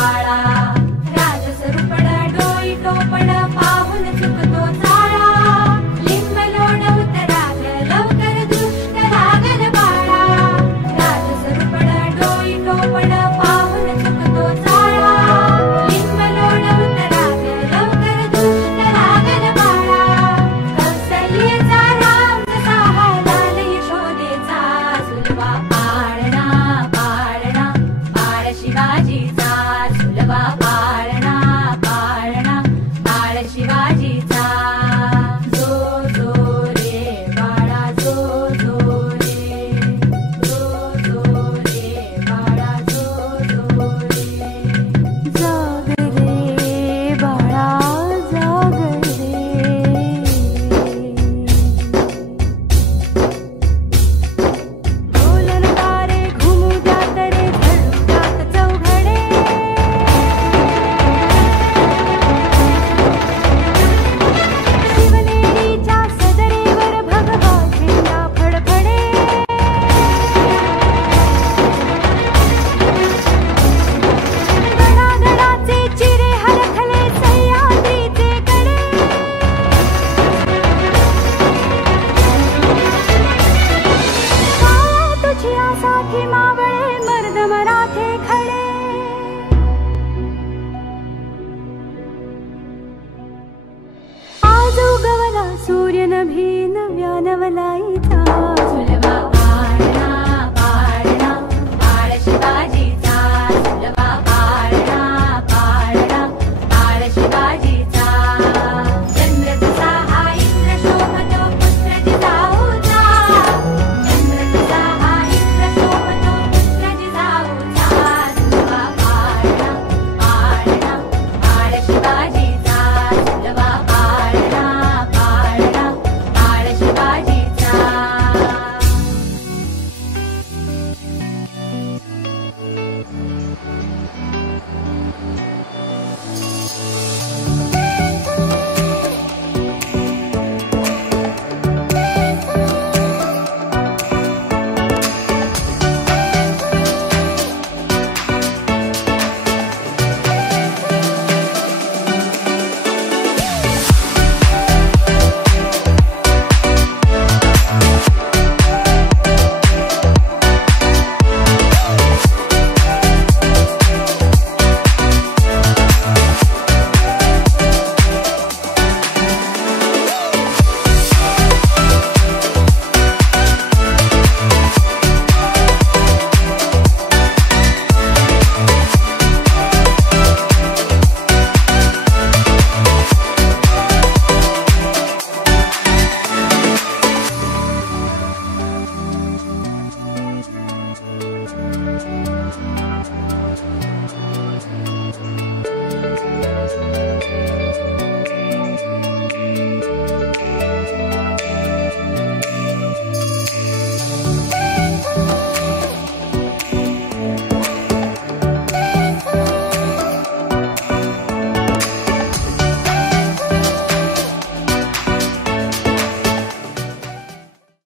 बाळा राजसरूपण डोई टोपण पाहून चुकतो चाळा लिंब लोण उतराग लवकर दृष्ट लागल बाळा राजसरूपण डोई टोपण पाहून चुकतो चाळा लिंब लोण उतराग लवकर दृष्ट लागल बाळा कौसल्येचा राम कसा हालाल यशोदेचा सुलभा पाळणा पाळणा बाळ शिवाजीचा सुलभा पाळणा पाळणा बाळ शिवाजीचा जो जो रे बाळा जो जो रे बाळा जो जो रे जाग रे बाळा जाग रे ढोलन तारे घुमू द्यात रे धडू द्यात चौघडे शिवनेरीच्या सदरेवर भगवा झेंडा फडफडे गडागडाचे चिरे हरखले सह्याद्रीचे कडे काया तुझी आसाठी मावळे मर्द मराठे खडे आज उगवला सूर्य नभी नव्या नवलाई